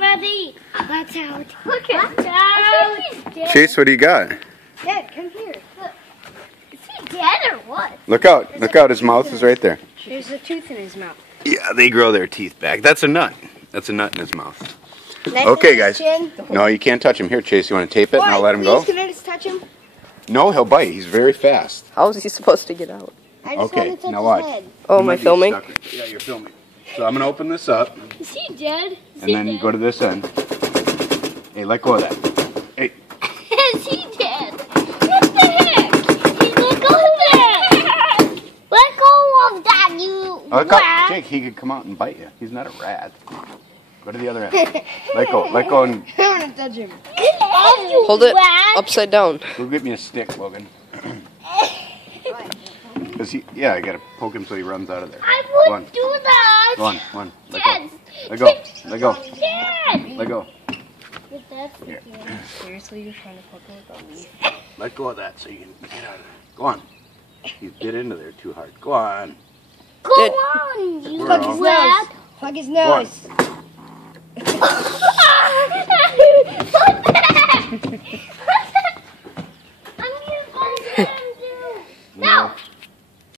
ready. Watch out. Look at that. Chase, what do you got? Dad, come here. Look. Is he dead or what? Look out. Look out. His mouth is right there. There's a tooth in his mouth. Yeah, they grow their teeth back. That's a nut. That's a nut in his mouth. Okay, guys. No, you can't touch him. Here, Chase, you want to tape it and I'll let him go? Can I just touch him? No, he'll bite. He's very fast. How is he supposed to get out? I just Okay, want to touch now watch. his head. Oh, am I filming? Yeah, you're filming. So I'm going to open this up. Is he dead? And then you go to this end. Hey, let go of that. Hey. Is he dead? What the heck? Let go of that. Let go of that, you Look out. rat. Jake, he could come out and bite you. He's not a rat. Go to the other end. Let go. Let go and I want to touch him. Get off, you Hold it rat. upside down. go get me a stick, Logan. Cause he, yeah, I gotta poke him so he runs out of there. I Go on. would do that. Go on. Let Dad. go. Let go. Let go. Dad. Let go. But that's Here. Seriously, you're trying to poke him with a leaf? Let go of that so you can get out of there. Go on. You get into there too hard. Go on. Go Dad. on, you Plug his rat. Plug his Go on. nose.